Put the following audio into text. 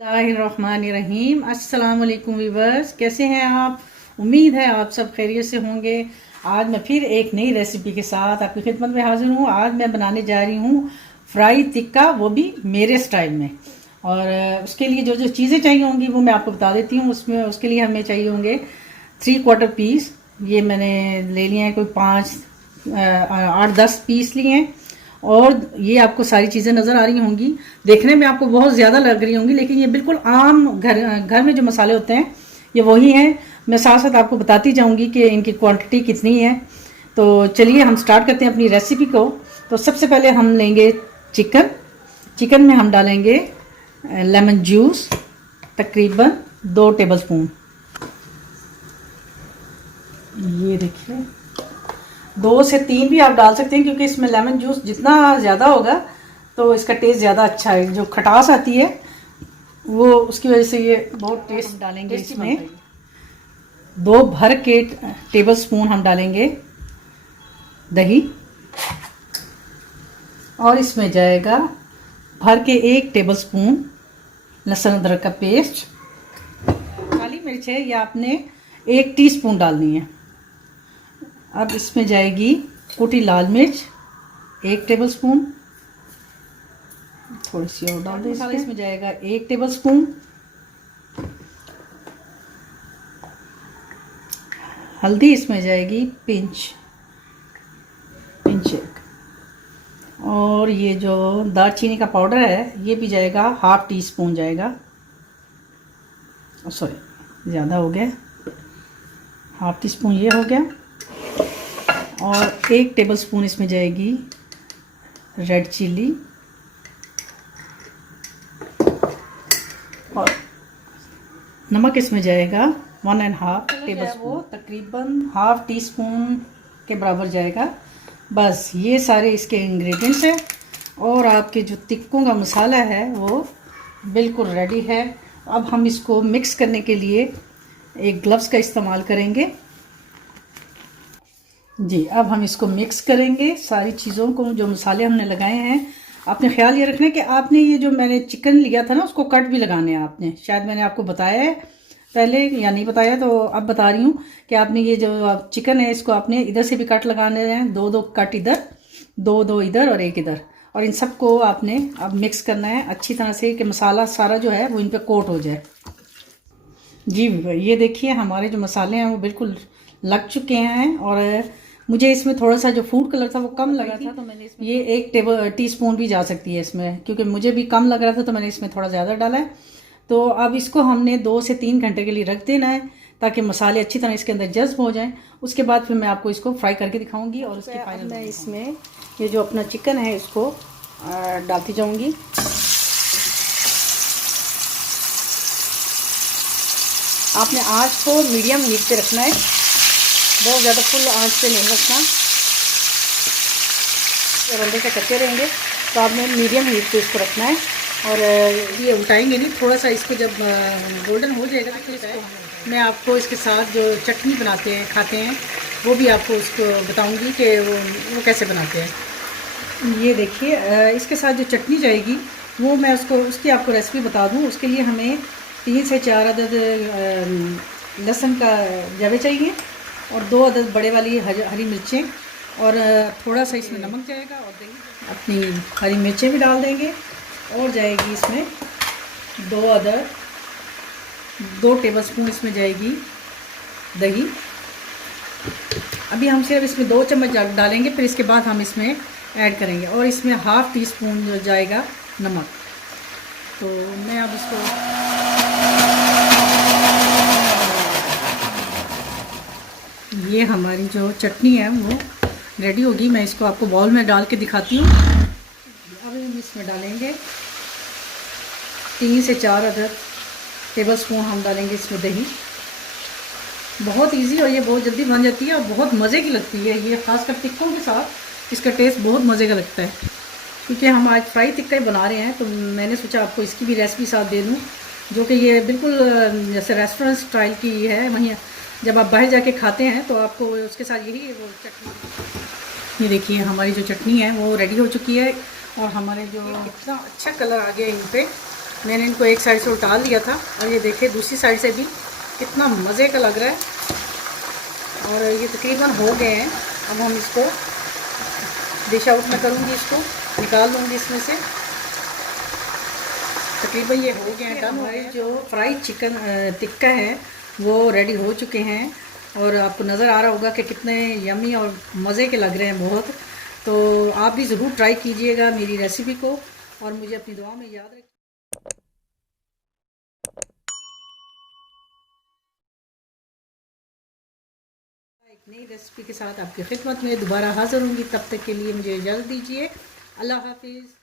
बिस्मिल्लाहिर्रहमानिर्रहीम। अस्सलाम वालेकुम वीवर्स, कैसे हैं आप? उम्मीद है आप सब खैरियत से होंगे। आज मैं फिर एक नई रेसिपी के साथ आपकी खिदमत में हाजिर हूँ। आज मैं बनाने जा रही हूँ फ्राई टिक्का, वो भी मेरे स्टाइल में। और उसके लिए जो जो चीज़ें चाहिए होंगी वो मैं आपको बता देती हूँ। उसमें उसके लिए हमें चाहिए होंगे 3/4 पीस। ये मैंने ले लिए हैं, कोई 8-10 पीस लिए हैं। और ये आपको सारी चीज़ें नज़र आ रही होंगी, देखने में आपको बहुत ज़्यादा लग रही होंगी, लेकिन ये बिल्कुल आम घर में जो मसाले होते हैं ये वही हैं। मैं साथ साथ आपको बताती जाऊंगी कि इनकी क्वांटिटी कितनी है। तो चलिए हम स्टार्ट करते हैं अपनी रेसिपी को। तो सबसे पहले हम लेंगे चिकन। चिकन में हम डालेंगे लेमन जूस, तकरीबन 2 टेबलस्पून। ये देखिए, 2 से 3 भी आप डाल सकते हैं, क्योंकि इसमें लेमन जूस जितना ज़्यादा होगा तो इसका टेस्ट ज़्यादा अच्छा है। जो खटास आती है वो उसकी वजह से ये बहुत टेस्ट डालेंगे। इसमें 2 भर के टेबल स्पून हम डालेंगे दही, और इसमें जाएगा भर के 1 टेबल स्पून लहसुन अदरक का पेस्ट। काली मिर्च है, ये आपने 1 टीस्पून डालनी है। अब इसमें जाएगी कुटी लाल मिर्च 1 टेबलस्पून, थोड़ी सी और डाल दें। इसमें जाएगा 1 टेबलस्पून हल्दी। इसमें जाएगी पिंच 1। और ये जो दालचीनी का पाउडर है ये भी जाएगा, 1/2 टीस्पून जाएगा। सॉरी, ज़्यादा हो गया, 1/2 टीस्पून ये हो गया। और 1 टेबलस्पून इसमें जाएगी रेड चिली, और नमक इसमें जाएगा 1.5 टेबलस्पून, वो तकरीबन 1/2 टीस्पून के बराबर जाएगा। बस ये सारे इसके इंग्रेडिएंट्स हैं, और आपके जो टिक्कों का मसाला है वो बिल्कुल रेडी है। अब हम इसको मिक्स करने के लिए एक ग्लव्स का इस्तेमाल करेंगे जी। अब हम इसको मिक्स करेंगे सारी चीज़ों को, जो मसाले हमने लगाए हैं। आपने ख्याल ये रखना है कि आपने ये जो मैंने चिकन लिया था ना, उसको कट भी लगाने हैं आपने। शायद मैंने आपको बताया है पहले या नहीं बताया, तो अब बता रही हूँ कि आपने ये जो चिकन है इसको आपने इधर से भी कट लगाने हैं, 2-2 कट इधर, 2-2 इधर और 1 इधर। और इन सबको आपने अब मिक्स करना है अच्छी तरह से कि मसाला सारा जो है वो इन पर कोट हो जाए जी। ये देखिए हमारे जो मसाले हैं वो बिल्कुल लग चुके हैं। और मुझे इसमें थोड़ा सा जो फूड कलर था वो कम लगा था, तो मैंने इसमें ये 1 टीस्पून भी जा सकती है इसमें, क्योंकि मुझे भी कम लग रहा था तो मैंने इसमें थोड़ा ज़्यादा डाला है। तो अब इसको हमने 2 से 3 घंटे के लिए रख देना है, ताकि मसाले अच्छी तरह इसके अंदर जज्ब हो जाएं। उसके बाद फिर मैं आपको इसको फ्राई करके दिखाऊंगी। और उसके फाइनल मैं इसमें ये जो अपना चिकन है इसको डालती जाऊँगी। आपने आँच को मीडियम हीट पे रखना है, बहुत ज़्यादा फुल आंच पे नहीं रखना, जब अंदर से कच्चे रहेंगे। तो आपने मीडियम हीट पे इसको रखना है। और ये उल्टाएंगे नहीं, थोड़ा सा इसको जब गोल्डन हो जाएगा तो इसको मैं आपको इसके साथ जो चटनी बनाते हैं खाते हैं वो भी आपको उसको बताऊंगी कि वो कैसे बनाते हैं। ये देखिए, इसके साथ जो चटनी जाएगी वो मैं उसकी आपको रेसिपी बता दूँ। उसके लिए हमें 3 से 4 अदद लहसुन का जवे चाहिए, और 2 अदद बड़े वाली हरी मिर्चें, और थोड़ा सा इसमें नमक जाएगा, और दही, अपनी हरी मिर्चें भी डाल देंगे। और जाएगी इसमें 2 टेबलस्पून इसमें जाएगी दही। अभी हम सिर्फ इसमें 2 चम्मच डालेंगे, फिर इसके बाद हम इसमें ऐड करेंगे। और इसमें 1/2 टीस्पून जो जाएगा नमक। तो मैं अब इसको ये हमारी जो चटनी है वो रेडी होगी। मैं इसको आपको बाउल में डाल के दिखाती हूँ। अब हम इसमें डालेंगे 3 से 4 अदद टेबलस्पून हम डालेंगे इसमें दही। बहुत इजी, और ये बहुत जल्दी बन जाती है और बहुत मज़े की लगती है। ये खासकर टिक्कों के साथ इसका टेस्ट बहुत मज़े का लगता है। क्योंकि हम आज फ्राई टिक्का ही बना रहे हैं, तो मैंने सोचा आपको इसकी भी रेसिपी साथ दे दूँ, जो कि ये बिल्कुल जैसे रेस्टोरेंट स्टाइल की है। वहीं जब आप बाहर जाके खाते हैं तो आपको उसके साथ यही वो चटनी। ये देखिए हमारी जो चटनी है वो रेडी हो चुकी है, और हमारे जो कितना अच्छा कलर आ गया इन पे, मैंने इनको एक साइड से उल्टा लिया था और ये देखिए दूसरी साइड से भी कितना मज़े का लग रहा है। और ये तकरीबन हो गए हैं। अब हम इसको डिश आउट में करूँगी, इसको निकाल लूँगी इसमें से। तकरीबन ये हो गया है डन। हमारे जो फ्राइड चिकन टिक्का है वो रेडी हो चुके हैं और आपको नज़र आ रहा होगा कि कितने यमी और मज़े के लग रहे हैं बहुत। तो आप भी ज़रूर ट्राई कीजिएगा मेरी रेसिपी को और मुझे अपनी दुआ में याद रखिए। एक नई रेसिपी के साथ आपकी खिदमत में दोबारा हाज़िर होंगी। तब तक के लिए मुझे इजाज़त दीजिए। अल्लाह हाफिज़।